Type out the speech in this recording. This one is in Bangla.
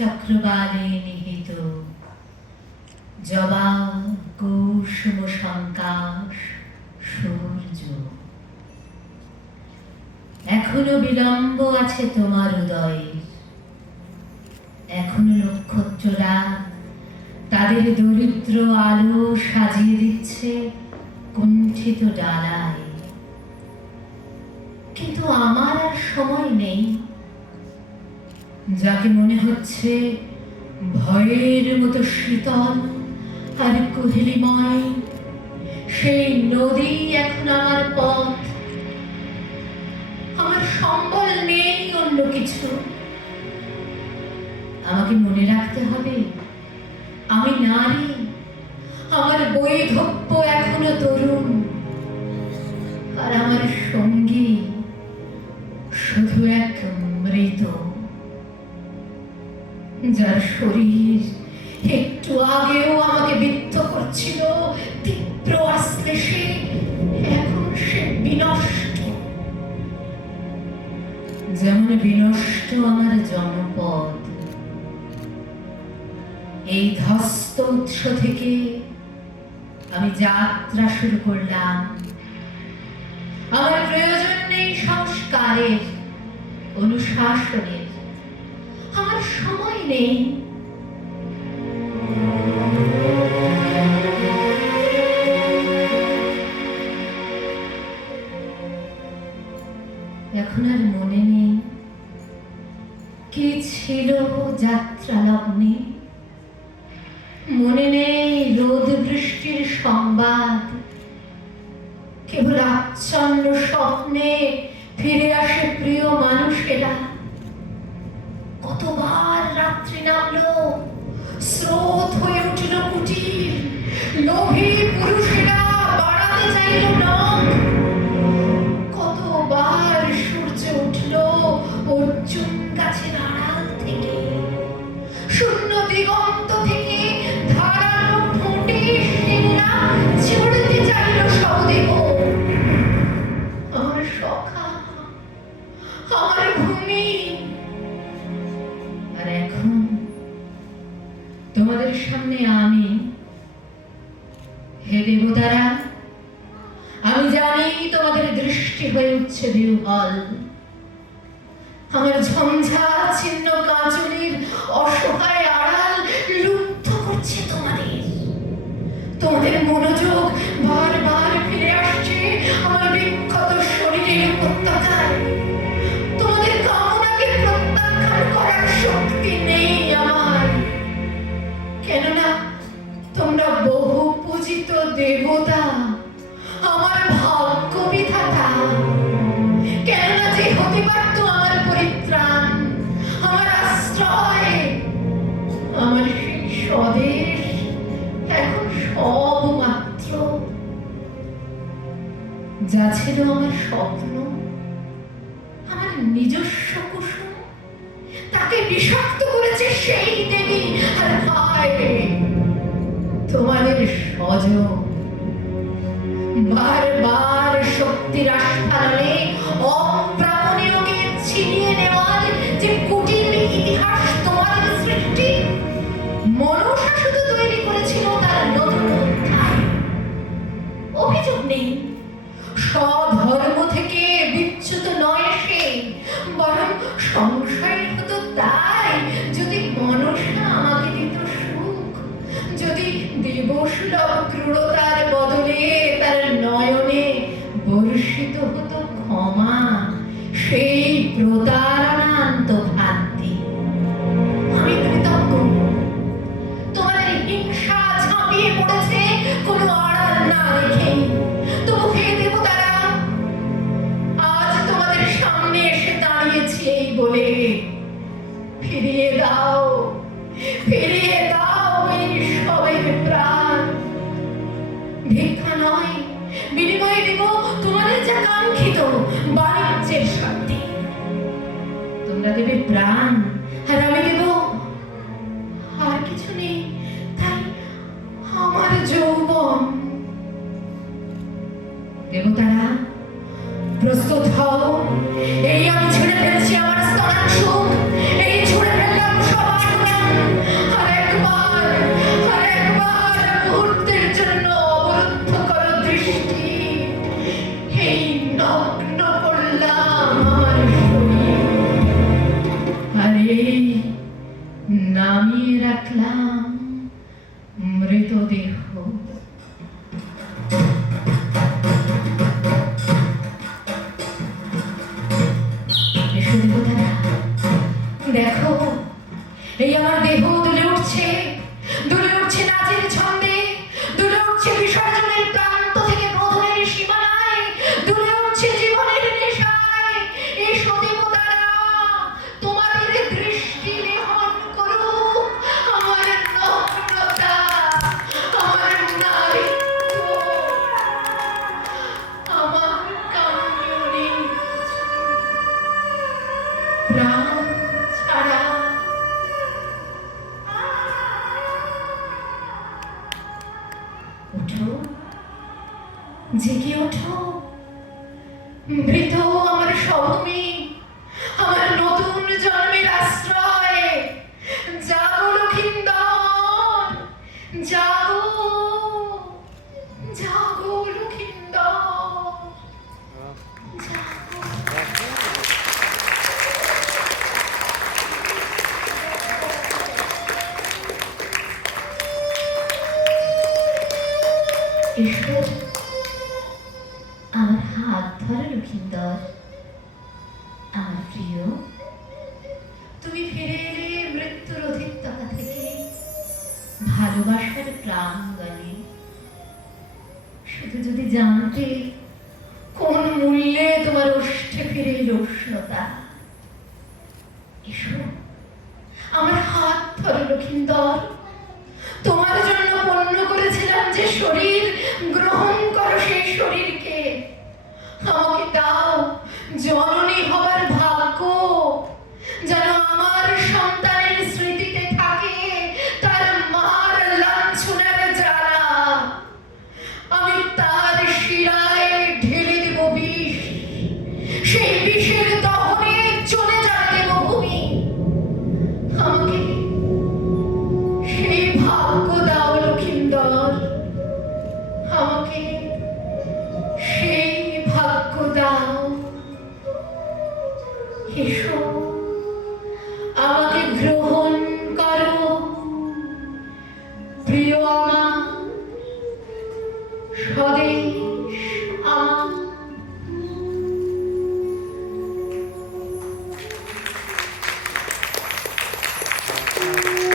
চক্রবালে নিহিত জবা কুসুম সংকাশ সূর্য। এখনো বিলম্ব আছে তোমার উদয়ে, এখনো নক্ষত্ররা তাদের দরিদ্র আলো সাজিয়ে দিচ্ছে কুণ্ঠিত ডালায়। কিন্তু আমার আর সময় নেই। যাকে মনে হচ্ছে ভয়ের মতো শীতল আর কুহেলিময়, সেই নদী এখন আমার পথ। আমার সম্বল নেই অন্য কিছু। আমাকে মনে রাখতে হবে আমি নারী, আমার বৈধব্য এখনো তরুণ, আর আমার সঙ্গী শুধু এক মৃত, যার শরীর একটু আগেও আমাকে বিদ্ধ করছিল তীব্র আশ্লেষে, এখন সে বিনষ্ট। যেমন বিনষ্ট আমার জনপদ। এই ধ্বস্ত উৎস থেকে আমি যাত্রা শুরু করলাম। আমার প্রয়োজন নেই সংস্কারের, অনুশাসনের। আমার সময় নেই। এখন আর মনে নেই কি ছিল যাত্রা লগ্নে। মনে নেই রোদ বৃষ্টির সংবাদ। কেবল আচ্ছন্ন স্বপ্নে ফিরে আসে প্রিয় মানুষেরা। কতবার রাত্রি নামলো, স্রোত হয়ে উঠল কুটির, লোভী পুরুষেরা বাড়াতে চাইল নখ। কতবার সূর্য উঠল অর্জুন গাছের আড়াল থেকে, শূন্য দিগন্ত থেকে ধারালো ঠোঁটে শিঙা ছুড়তে চাইল সবদেহ। আমার সখা, আমার ভূমি। আর এখন তোমাদের সামনে আমি। হে দেবতারা, আমি জানি তোমাদের দৃষ্টি হয়ে উঠছে বিহ্বল। আমার ঝঞ্ঝা ছিন্ন কাঁচুলির অসহায় আড়াল লুপ্ত করছে তোমাদের। তোমাদের মনোযোগ বারবার ফিরে আসছে আমার বিক্ষত শরীরের উপত্যকায়। তোমাদের কামনাকে প্রত্যাখ্যান করার শক্তি নেই আমার। কেননা তোমরা বহু পূজিত দেবতা, আমার ভাগ্য বিধাতা। কেননা যে হতে পারত আমার পরিত্রাণ, আমার আশ্রয়, আমার সেই স্বদেশ এখন সব মাত্র। যা ছিল আমার স্বপ্ন, আমার নিজস্ব কুসুম, তাকে বিষাক্ত করেছে সেই দেবী। আর হায়, তোমাদের স্বজন বারবার শক্তির আস্ফালনে অপ্রামাণ্যকে ছিনিয়ে নেওয়ার যে কুটিল ইতিহাস তোমাদের সৃষ্টি। মনসা শুধু তৈরি করেছিল তার নতুন অধ্যায়। অভিযোগ নেই, স্বধর্ম থেকে বিচ্যুত নয় সে, বরং সংশয় হতো তাই যদি মনসা আমাকে দিত সুখ, যদি দেবসুলভ ক্রূরতার বদলে তার নয়নে বর্ষিত হতো ক্ষমা, সেই প্রতারণান্ত ভ্রান্তি। আমি কৃতজ্ঞ। তোমাদের হিংসা ঝাঁপিয়ে পড়েছে কোনো আড়াল না রেখে। তবু হে দেবতারা, আজ তোমাদের সামনে এসে দাঁড়িয়েছি এই বলে, ফিরিয়ে দাও, ফিরিয়ে দাও এই সবের প্রাণ। ভিক্ষা নয়, বিনিময়ে দেব তোমাদের যা কাঙ্ক্ষিত বাণিজ্যের শক্তি। তোমরা দেবে প্রাণ, আর আমি দেব আর কিছু নেই, তাই আমার যৌবন। দেবতারা প্রস্তুত হও। এই আমি ছেড়ে ফেলছি আমার স্তনাংশ, এই ছুড়ে ফেললাম সবার ওঠো, জেগে ওঠো, মৃত আমার স্বভূমি, আমার নতুন জন্মের আশ্রয়। জাগো লক্ষিন্দর, জাগো, জাগো লক্ষিন্দর, জাগো। এসো, আমার হাত ধরো লক্ষিন্দর, আমার প্রিয়। তুমি ফিরে এলে মৃত্যুর অধিত্যকা থেকে ভালোবাসার প্রাঙ্গণে। শুধু যদি জানতে কোন মূল্যে তোমার ওষ্ঠে ফিরে এলো উষ্ণতা। এসো, আমার হাত ধরো লক্ষিন্দর, তোমার জন্য পণ্য করেছিলাম যে শরীর, গ্রহণ করো সেই শরীরকে। আমাকে দাও জননী হবার ভাগ্য, যেন আমার সন্তানের স্মৃতিতে থাকে তার মার লাঞ্ছনার জ্বালা। আমি তার শিরায় ঢেলে দেব বিষ, সেই বিষের দহনে চলে যাবে দেবভূমি। আমাকে সেই ভাগ্য দাও লক্ষিন্দর, আমাকে সেই ভাগ্য দাও। এসো, আমাকে গ্রহণ করো প্রিয় আমার, স্বদেশ আমার।